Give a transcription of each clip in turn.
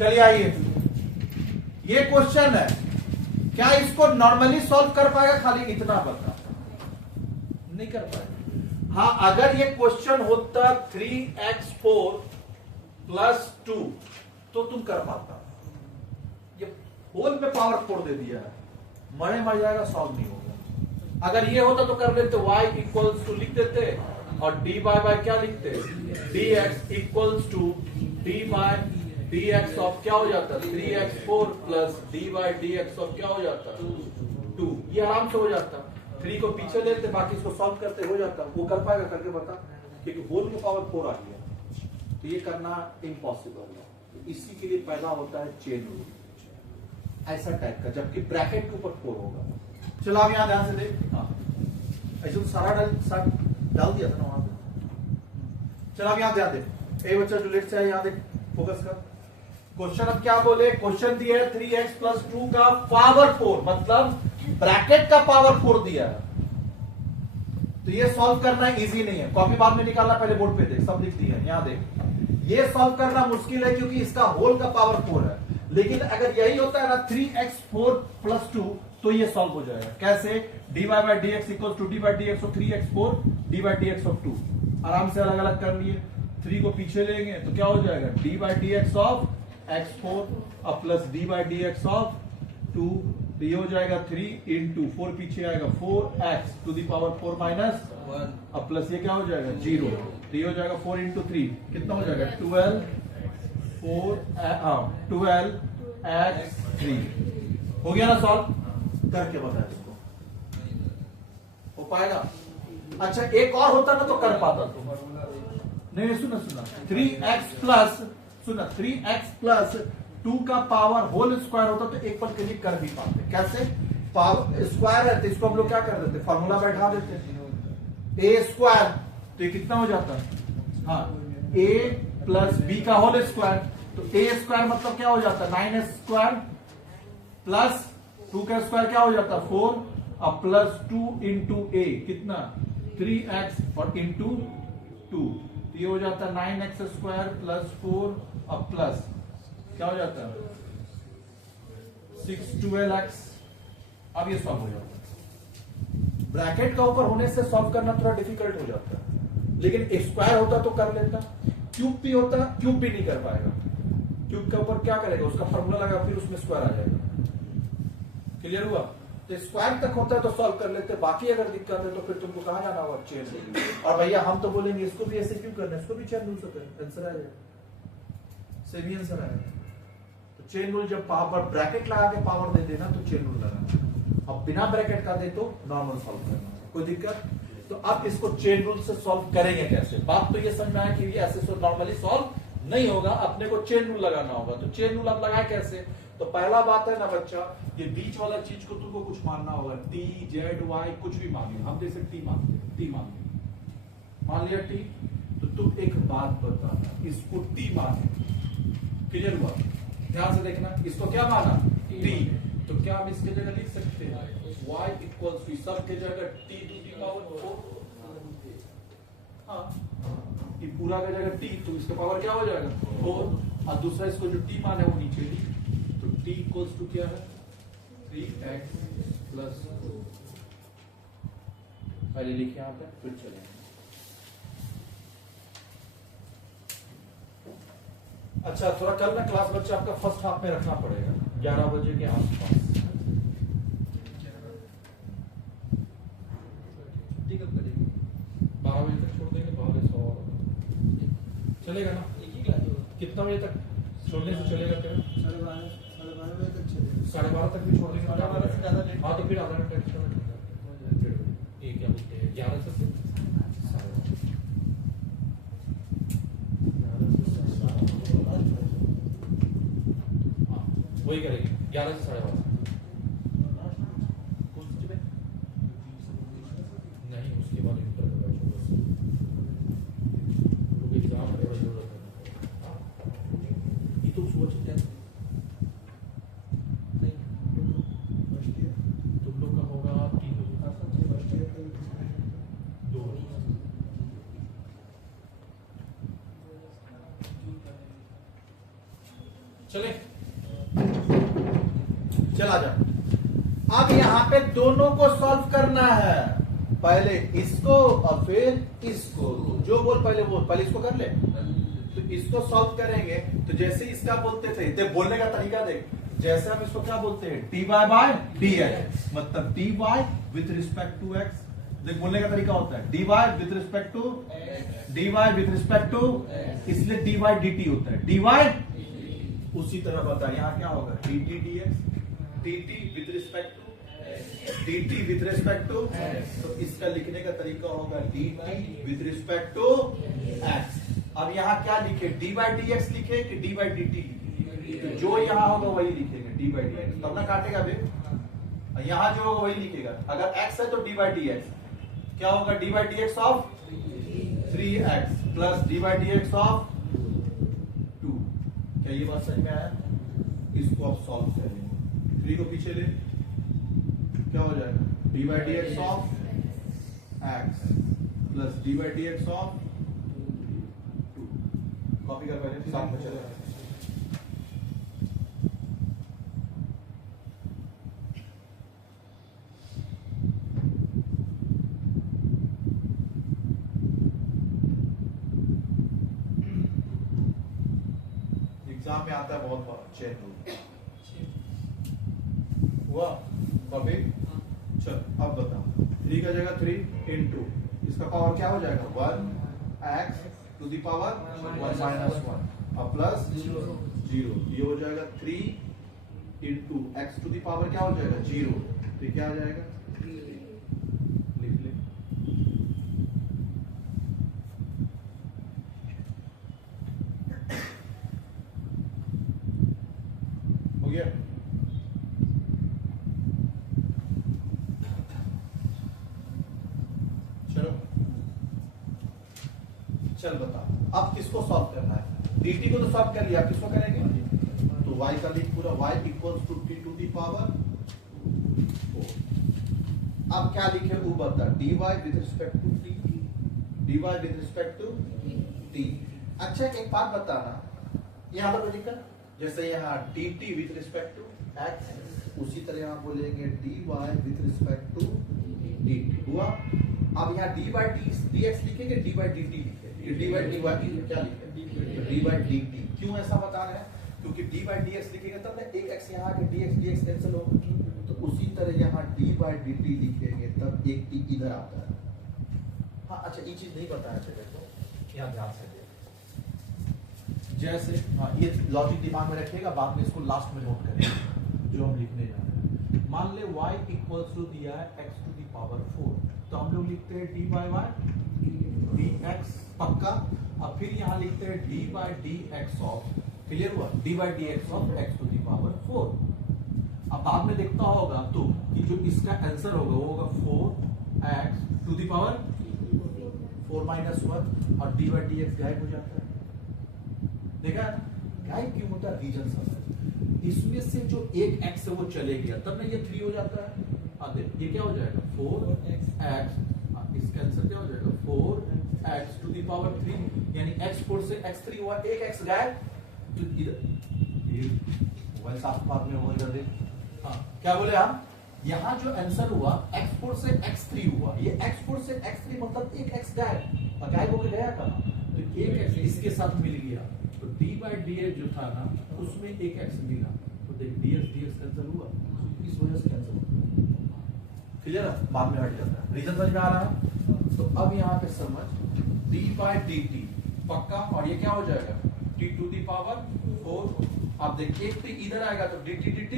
चलिए आइए, ये क्वेश्चन है, क्या इसको नॉर्मली सॉल्व कर पाएगा? खाली इतना बता, नहीं कर पाएगा। हाँ, अगर ये क्वेश्चन होता 3x4 प्लस 2 तो तुम कर पाता। ये होल में पावर 4 दे दिया है, मरे मर जाएगा, सॉल्व नहीं होगा। अगर ये होता तो कर लेते, y इक्वल्स टू लिख देते और dy बाय क्या लिखते, dx equals to dy dx of क्या हो जाता, 3x4 plus dy dx of क्या हो जाता, 2। ये आराम से हो जाता, 3 को पीछे लेते, बाकी इसको सॉल्व करते हो जाता। वो कर पाएगा? करके बता, क्योंकि होल में पावर 4 आ गया, तो ये करना इम्पॉसिबल है। तो इसी के लिए पैदा होता है चेन रूल, ऐसा टाइप का, जबकि ब्रैकेट के ऊपर 4 होगा। चलो आप यहां ध्यान से देख, हाँ ऐसे तो सारा डाल दिया था ना वहां पे। चलो आप यहां ध्यान दे, ए बच्चा जो लेट से है यहां देख, फोकस कर। क्वेश्चन अब क्या बोले, क्वेश्चन दिया है 3x प्लस 2 का पावर 4, मतलब ब्रैकेट का पावर 4 दिया है। तो ये सॉल्व करना इजी नहीं है, कॉपी बाद में निकालना, पहले बोर्ड पे देख, सब लिख दिया है, यहां देख। ये सॉल्व करना मुश्किल है क्योंकि इसका होल का पावर 4 है, लेकिन अगर यही होता है ना 3x4 प्लस 2 तो ये सॉल्व हो जाएगा। कैसे? dy by dx equal to dy by dx of 3x4 dy by dx of 2। आराम से अलग अलग कर लिए, 3 को पीछे लेंगे तो क्या हो जाएगा, dy by dx of x4 और plus dy by dx of 2। तो ये हो जाएगा 3 इंटू 4 पीछे आएगा 4x to the power 4 minus 1 और प्लस ये क्या हो जाएगा 0। तो ये हो जाएगा 4 इंटू 3 कितना हो जाएगा 12x3 हो गया ना सॉल्व? करके बता इसको, हो पाएगा? अच्छा एक और होता ना तो कर पाता तुम। नहीं सुना 3x प्लस, सुना 3x प्लस 2 का पावर होल स्क्वायर होता तो एक पल के लिए कर भी पाते। कैसे? पावर स्क्वायर है तो इसको हम लोग क्या कर देते, फॉर्मूला बैठा देते, ए स्क्वायर, तो ये कितना हो जाता है, हाँ a प्लस बी का होल स्क्वायर, तो ए स्क्वायर मतलब क्या हो जाता है 9 स्क्वायर प्लस 2 का स्क्वायर क्या हो जाता है 4 और प्लस 2 इंटू ए कितना 3x और इंटू 2, तो ये हो जाता है 9x स्क्वायर प्लस 4 और प्लस क्या हो जाता है 612x। अब ये सॉल्व हो जाता है। ब्रैकेट का ऊपर होने से सॉल्व करना थोड़ा डिफिकल्ट हो जाता है, लेकिन स्क्वायर होता तो कर लेता, क्यूब भी होता, क्यूब भी नहीं कर पाएगा। क्यूब के ऊपर क्या करेगा, उसका फॉर्मूला लगा फिर उसमें स्क्वायर आ जाएगा। क्लियर हुआ? तो स्क्वायर तक होता है तो सॉल्व कर लेते, बाकी अगर दिक्कत है तो फिर तुमको कहां जाना होगा, चेन रूल। और भैया हम तो बोलेंगे इसको भी ऐसे क्यों करना है, इसको भी चेन रूल से करें, आंसर आ जाएगा, सेम आंसर आएगा। तो चेन रूल जब पावर ब्रैकेट लगा के पावर दे देना तो चेन रूल लगाना, अब बिना ब्रैकेट का दे तो नॉर्मल सॉल्व करना, कोई दिक्कत? तो अब इसको चेन रूल से सॉल्व करेंगे कैसे? बात तो ये समझ में आया कि ये ऐसे नॉर्मली सॉल्व नहीं होगा, अपने को चेन रूल लगाना होगा। तो चेन रूल अब लगाए कैसे? तो पहला बात है ना बच्चा, ये बीच वाला चीज को तुमको कुछ मानना होगा, टी जेड वाई कुछ भी मान लिया, हम जैसे टी मान लिया टी, तो तुम एक बात बताना, इसको टी माने, क्लियर हुआ? ध्यान से देखना, इसको क्या माना टी, तो क्या हम इसके जगह लिख सकते हैं y इक्वल्स टू सब के जगह t टू दी पावर 4, हाँ ये पूरा का जगह t, तो इसका पावर क्या हो जाएगा 4, और दूसरा इसको जो t माने वो नीचे ली, तो t इक्वल्स टू क्या है 3x प्लस 2। पहले लिखिए यहाँ पे फिर चलेंगे। अच्छा थोड़ा कल ना क्लास बच्चा आपका फर्स्ट हाफ में रखना पड़ेगा 11 बजे के आसपास। ठीक है, 12 बजे तक छोड़ देंगे, 12 चलेगा ना? कितना बजे तक छोड़ने से चलेगा तेरा? 12:30 बजे तक चलेगा, 12:30 तक भी छोड़ देंगे, 12:30 से ज्यादा लेट। हाँ तो फिर आधा घंटा एक्स्ट्रा ये क्या बोलते हैं 11 से 12:30 वही करेंगे 11 से 12:30। नहीं उसके बाद इंटर का बैच होगा, क्योंकि एग्जाम में जरूरत है। ये तो सोच सकते हैं नहीं, तुम लोग का होगा 3 2 चले चला जा। अब यहां पे दोनों को सॉल्व करना है, पहले इसको और फिर इसको। तो जो बोल पहले बोल, पहले इसको कर ले। तो इसको सॉल्व करेंगे तो जैसे इसका बोलते थे, देख बोलने का तरीका देख, जैसे हम इसको क्या बोलते हैं, dy बाय dx, मतलब dy with respect to x। देख बोलने का तरीका होता है dy with respect to, dy with respect to, इसलिए dy dt होता है, dy। उसी तरह बता यहां क्या होगा, dt dx, dt with respect to, dt with respect to. तो इसका लिखने का तरीका होगा dt with respect to x। अब यहाँ क्या लिखे, dy dx लिखे कि dy dt लिखे? तो जो यहाँ होगा वही लिखेगा, dy dx। तब ना काटेगा बे, यहाँ जो होगा वही लिखेगा। अगर x है तो dy dx क्या होगा, dy dx of 3x plus dy dx of 2। क्या ये बात समझ में आया? इसको आप सॉल्व करेंगे, 3 को पीछे ले, क्या हो जाएगा, dy dx of x plus dy dx of 2। Copy कर पहले, साथ में चलेगा। एग्जाम में आता है बहुत बार चेन रूल हुआ। कॉपी चल, अब बता, 3 का जगह 3 इंटू इसका पावर क्या हो जाएगा, 1x to the power 1 minus 1 अब प्लस 0। ये हो जाएगा 3 into x to the power क्या हो जाएगा 0। तो ये क्या आ जाएगा, लिख ले। हो गया। चलो चल बता, अब किसको सॉल्व करना है, dt को तो सॉल्व कर लिया, अब किसको करेंगे, तो y का लिख पूरा, y equals to t to the power 4। अब क्या लिखे वो बता, dy with respect to t, dy with respect to t। अच्छा एक बात बताना, यहां पर लिखा जैसे यहाँ dt with respect to x, उसी तरह यहाँ बोलेंगे dy with respect to dt हुआ। अब यहाँ dy dx लिखेंगे, dy dt लिखेंगे, dy क्या लिखेंगे, dy dt। क्यों ऐसा बता रहे हैं, क्योंकि dy dx लिखेंगे तब ना एक x यहाँ के dx कैंसिल होगा, तो उसी तरह यहाँ dy dt लिखेंगे तब एक t इधर आता है। हाँ अच्छा ये चीज नहीं बताया थे, देखो यहाँ ध्यान से जैसे, हाँ ये लॉजिक दिमाग में रखिएगा, बाद में इसको लास्ट में नोट करेंगे जो हम लिखने जा रहे हैं। मान ले y इक्वल्स टू दिया है x टू दी पावर 4, तो हम लोग लिखते हैं dy dx पक्का। अब फिर यहाँ लिखते हैं dy dx ऑफ, क्लियर हुआ, dy dx of x to the power 4। अब बाद में देखता होगा तो कि जो इसका आंसर होगा वो होगा 4x to the power 4 minus 1 और dy dx गायब हो जाता है। देखा गायब क्यों होता है, रीजन सब, इसमें से जो एक x है वो चले गया, तब ना ये 3 हो जाता है। हाँ देख ये क्या हो जाएगा 4x, इसका आंसर क्या हो जाएगा 4x टू दी पावर 3, यानी x4 से x3 हुआ, एक x गायब। तो इधर मोबाइल साफ बाद में मोबाइल कर दे। हाँ क्या बोले हम, यहाँ जो आंसर हुआ x4 से x3 हुआ, ये x4 से x3 मतलब एक x गायब, और गायब होकर गया कहाँ, तो एक x इसके साथ मिल गया, तो dy dx जो था ना उसमें एक x मिला, तो देख dx कैंसिल हुआ, इस वजह से कैंसिल हुआ। क्लियर है, बाद में हट जाता है, रीजन समझ में आ रहा है। तो अब यहाँ पे समझ dy dt पक्का, और ये क्या हो जाएगा t टू दी पावर 4। अब देख एक t इधर आएगा तो dt dt,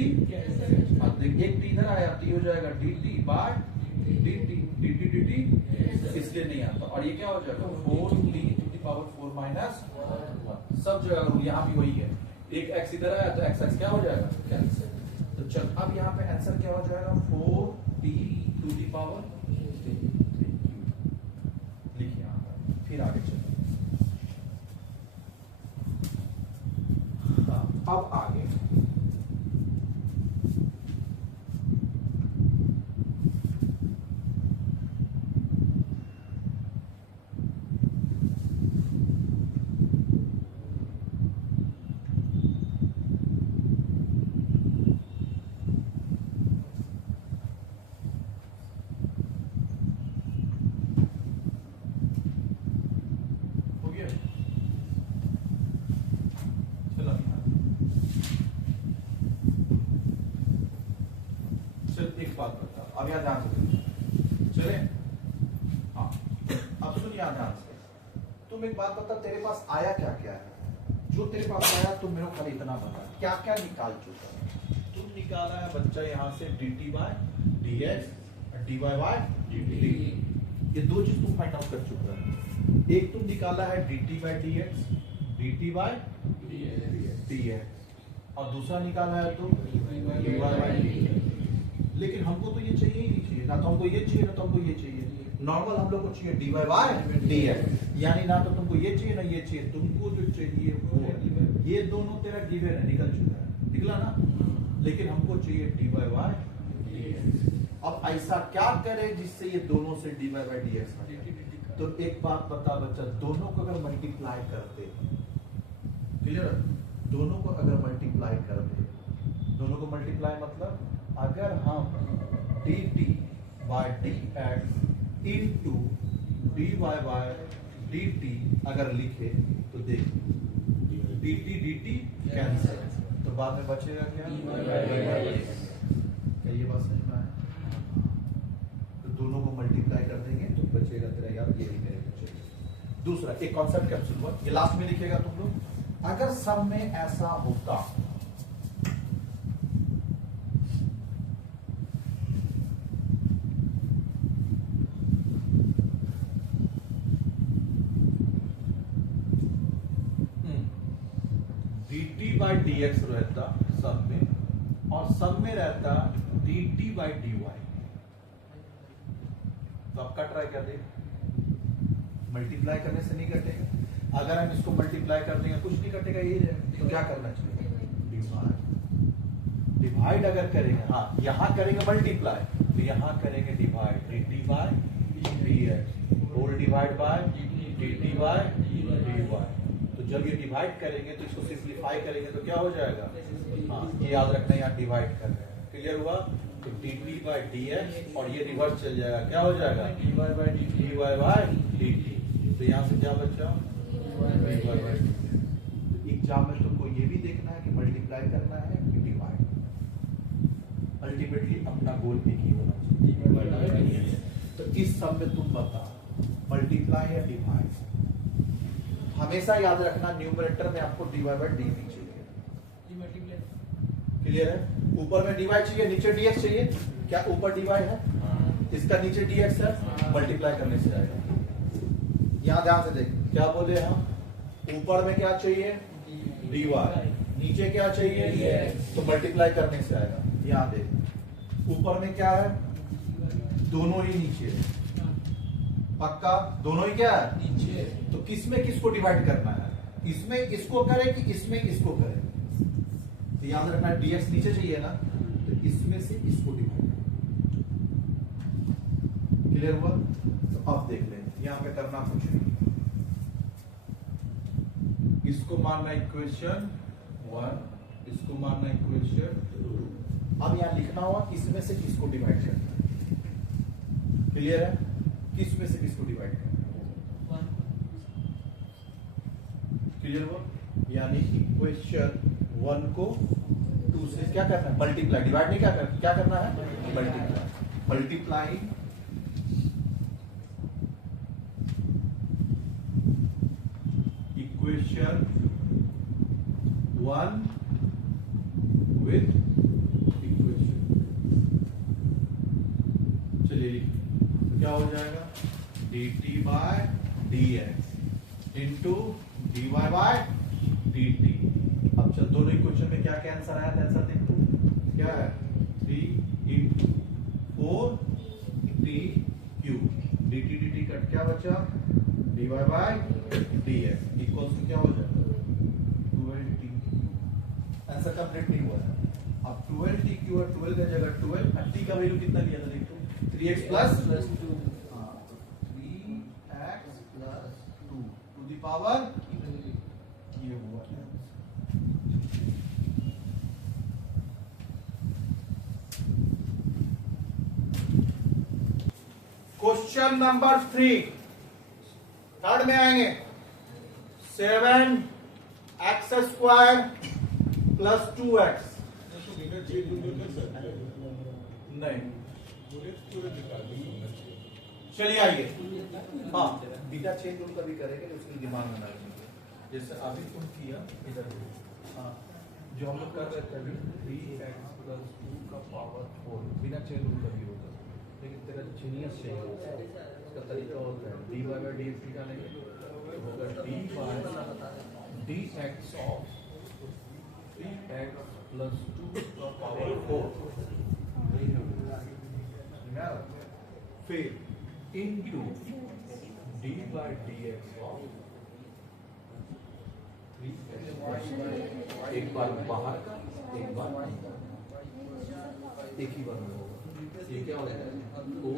अब देख एक t इधर आया तो ये हो जाएगा dt बाय dt, इसलिए नहीं आता। और ये क्या हो जाएगा 4t to the power 4 minus 1, सब जगह रूल यहाँ भी वही है, एक x इधर आया तो x क्या हो जाएगा कैंसिल। तो चल अब यहाँ पे आंसर क्या हो जाएगा 4t टू दी पावर 3, लिखिए यहाँ पर, फिर आगे चलो। अब आगे एक बात बता, अब यहाँ ध्यान से चले। हाँ, अब सुन यहाँ ध्यान से। तुम एक बात बता, तेरे पास आया क्या क्या है? जो तेरे पास आया तुम मेरे को खाली इतना बता, क्या क्या निकाल चुका है? तुम निकाला है बच्चा यहाँ से dt by dx, dy by dt। ये दो चीज तुम फाइंड आउट कर चुका है। एक तुम निकाला है dt by dx, dt by dx, और दूसरा निकाला है तुम dy बाय dx। लेकिन हमको तो ये चाहिए ही नहीं चाहिए, ना तो हमको ये चाहिए ना तो हमको ये चाहिए। नॉर्मल हम लोग को चाहिए dy बाय dx, यानी ना तो तुमको ये चाहिए ना ये चाहिए, तुमको जो चाहिए वो ये दोनों तेरा गिवन है, निकल चुका है, निकला ना। लेकिन हमको चाहिए dy बाय dx। अब ऐसा क्या करें जिससे ये दोनों से dy बाय dx हटे? तो एक बात बता बच्चा, दोनों को अगर मल्टीप्लाई करते, क्लियर? दोनों को अगर मल्टीप्लाई करते, दोनों को मल्टीप्लाई मतलब अगर हम dt by dx into dy by dt अगर लिखे तो देख dt dt कैंसिल, तो बाद में बचेगा क्या? क्या ये बात समझ में आया? तो दोनों को मल्टीप्लाई कर देंगे तो बचेगा तेरा यार ये ही मेरे को चाहिए। दूसरा एक कॉन्सेप्ट कैप्सूल हुआ, ये लास्ट में लिखेगा तुम लोग। अगर सब में ऐसा होता dt बाय dx रहता सब में, और सब में रहता dt बाय dy, तो अब कट रहा है क्या? देख, मल्टीप्लाई करने से नहीं कटेगा। अगर हम इसको मल्टीप्लाई कर देंगे कुछ नहीं कटेगा, यही रहेगा। तो क्या करना चाहिए? डिवाइड। डिवाइड अगर करेंगे, हाँ यहां करेंगे मल्टीप्लाई, तो यहां करेंगे divide, dt by dx whole divide by dt by dy। तो जब ये डिवाइड करेंगे तो इसको सिंपलीफाई करेंगे तो क्या हो जाएगा? हाँ, ये याद रखना, यहाँ डिवाइड कर रहे हैं, क्लियर हुआ? तो dt बाय dx और ये रिवर्स चल जाएगा, क्या हो जाएगा? dy by dt। तो यहाँ से क्या बचा? dy by dt। तो एग्जाम में तुमको ये भी देखना है कि मल्टीप्लाई करना है कि डिवाइड। अल्टीमेटली अपना गोल एक ही होना चाहिए। तो इस सब में तुम बता, मल्टीप्लाई या डिवाइड? हमेशा याद रखना न्यूमरेटर में आपको dy बाय dt चाहिए, क्लियर है? ऊपर में dy चाहिए, नीचे dx चाहिए। क्या ऊपर dy है, इसका नीचे dx है, मल्टीप्लाई करने से आएगा। यहाँ ध्यान से देख, क्या बोले हम? ऊपर में क्या चाहिए? dy, नीचे क्या चाहिए? तो मल्टीप्लाई करने से आएगा। यहाँ देख, ऊपर में क्या है? दोनों ही नीचे, पक्का दोनों ही क्या है? नीचे। तो किसमें किसको डिवाइड करना है? इसमें इसको करें कि इसमें इसको करें? तो याद रखना dx नीचे चाहिए ना, तो इसमें से इसको डिवाइड करें। क्लियर हुआ? तो अब देख लें, यहाँ पे करना कुछ नहीं, इसको मानना इक्वेशन 1, इसको मानना इक्वेशन 2। अब यहाँ लिखना हुआ किसमें से किसको डिवाइड करना है। क्लियर है? किस में से किसको डिवाइड करना है? क्लियर हुआ? यानी इक्वेशन 1 को 2 से क्या करना है? मल्टीप्लाई। डिवाइड नहीं क्या करना है? Multiply. Multiply equation 1 with equation. चलिए तो क्या हो जाएगा? dt by dx into dy by dt। अब चल दोनों इक्वेशन में क्या क्या आंसर आया था? आंसर देख तू, क्या है? 3 into 4t cube, dt dt cut, क्या बचा? dy by dx equals to क्या हो जाएगा? 12t। आंसर कंप्लीट नहीं हुआ है। अब 12t क्यूब और 12 का जगह 12, और t का वैल्यू कितना लिया था देख तो? 3x plus 2। हाँ, तो 3x plus 2 to the power, ये हुआ है। क्वेश्चन नंबर 3 थर्ड में आएंगे। 7x स्क्वायर प्लस 2x, नहीं चलिए आइए, हाँ बीटा चेंज उनका भी करेंगे, उसकी दिमाग में डालेंगे। जैसे अभी तुम किया इधर, हाँ जो हम लोग कर रहे थे अभी 3x+2 का पावर 4 बिना चेंज उनका भी होगा, लेकिन तेरा जीनियस चाहिए उसका तरीका होता है dy/dx निकालेंगे तो होगा dy/dx ऑफ 3x+2 का पावर 4 फिर into dy/dx ऑफ 3x, एक बार बाहर का एक बार एक ही बार में होगा। ये क्या हो जाएगा तो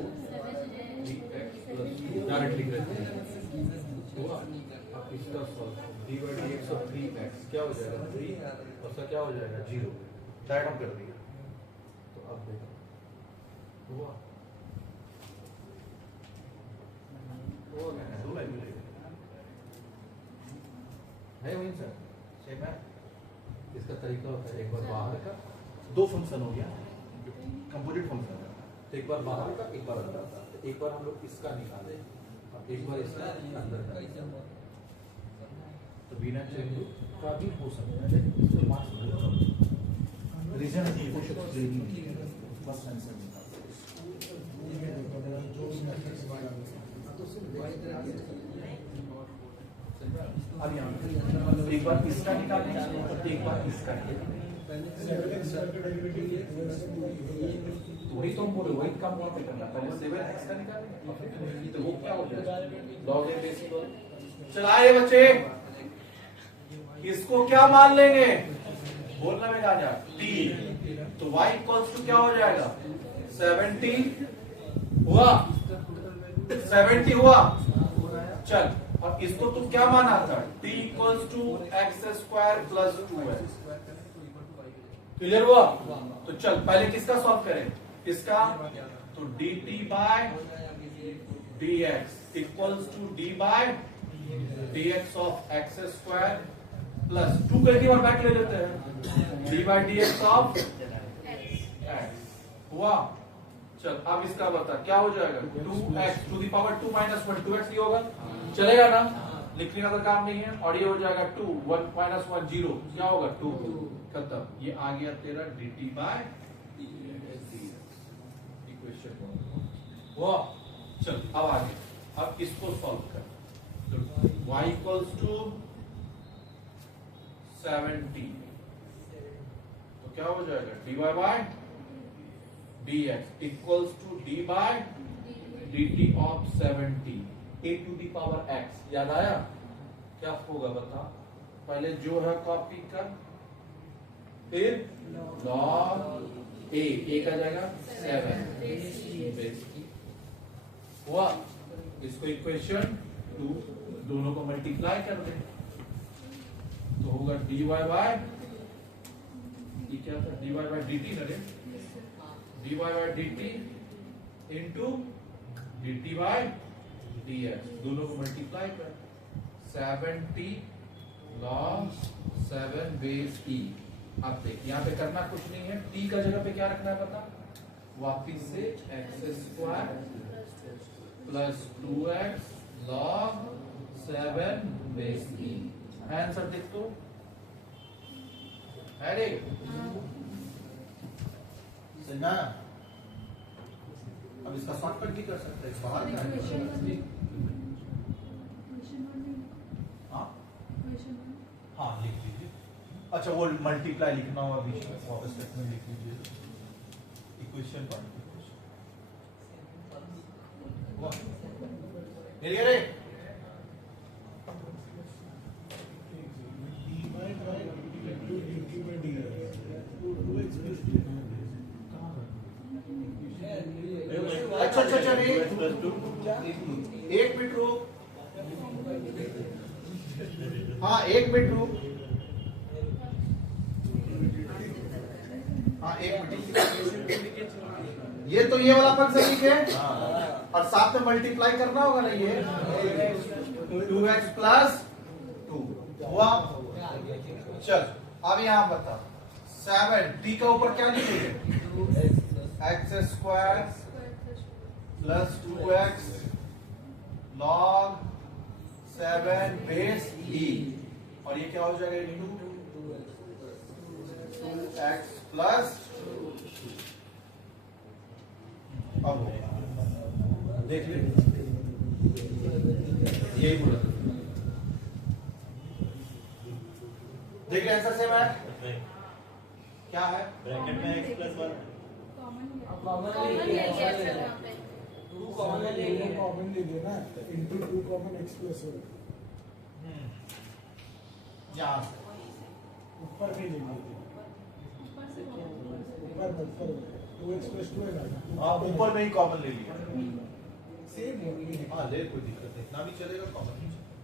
3x+2 डायरेक्ट लिख रहे हैं हुआ। अब इसका सॉल्व dy/dx ऑफ 3x क्या हो जाएगा 3 और क्या हो जाएगा 0, डायरेक्ट हम कर दिया। तो अब देखो हुआ है वही सर, सेम है। इसका तरीका होता है एक बार बाहर का, दो फंक्शन हो गया कंपोजिट फंक्शन है, तो एक बार बाहर का एक बार अंदर का, तो एक बार हम लोग इसका निकाले और एक बार इसका अंदर का, तो बिना चेंज का भी हो सकता है, इसमें मार्क्स रीजन है कुछ बस आंसर निकाल। अब यहाँ एक बार इसका निकालेंगे और एक बार इसका वही तो बोले वही काम वहाँ पे करना, पहले 7x का निकालेंगे तो वो क्या हो जाएगा log a बेस पर। चलाए बच्चे, इसको क्या मान लेंगे बोलना में राजा t, तो y इक्वल्स टू क्या हो जाएगा 70 हुआ, 70 हुआ। चल और इसको तुम क्या माना था t equals to x² + 2x, clear हुआ। तो चल पहले किसका सॉल्व करें, इसका, तो dt/dx equals to d/dx of x² + 2 को एक ही बार बैक ले लेते हैं d/dx ऑफ x हुआ। चल अब इसका बता क्या हो जाएगा 2x to the power 2 - 1 2x ही होगा, चलेगा ना, लिखने का तो काम नहीं है। और ये हो जाएगा 2 1 - 1 0 क्या होगा 2 खत्म। ये आ गया तेरा dt/dx इक्वेशन वो। चल अब आगे, अब इसको सॉल्व कर, तो y इक्वल्स टू 70, तो क्या हो जाएगा dy/dx equals to d/dt of 70 a to the power x। याद आया क्या होगा बता, पहले जो है कॉपी कर, फिर log a का जाएगा 7 हुआ। इसको इक्वेशन 2 दोनों को मल्टीप्लाई कर दे तो होगा ये क्या था dy/dt ना रे, dy/dt इंटू dt/dx, दोनों को मल्टीप्लाई कर 70 log 7 बेस e। अब देख यहाँ पे करना कुछ नहीं है, t का जगह पे क्या रखना है पता, वापिस से x² + 2x log 7 base e। Answer देख तो है रे ना। अब इसका शॉर्टकट भी कर सकते हैं, बाहर का है। हाँ लिख लीजिए। अच्छा वो मल्टीप्लाई लिखना होगा बीच में, वापस टेक्स्ट में लिख लीजिए इक्वेशन 1 रे अच्छा एक मिनट रुक, हाँ एक मिनट रुक, हाँ एक मिनट। ये तो ये वाला फंक्शन लिखे और साथ में मल्टीप्लाई करना होगा ना, ये 2x + 2 हुआ। चल अब यहां बता 7 t का ऊपर क्या लिखेंगे x² plus 2x log 7 base e, और ये क्या हो जाएगा इंटू 2x प्लस, अब हो गया, देख ले यही बोला, देखिए आंसर सेम है, क्या है ब्रैकेट में x प्लस 1 कॉमन ले लिया सर यहाँ पे। टू कॉमन ले लिए, कॉमन ले लिए ना, इनटू 2 कॉमन x प्लस 1 यहाँ ऊपर नहीं लेंगे, ऊपर 2x प्लस 2 है ना, आप ऊपर में ही कॉमन ले लिया, सेम है। हाँ ले, कोई दिक्कत नहीं, इतना भी चलेगा, कॉमन ही चलेगा।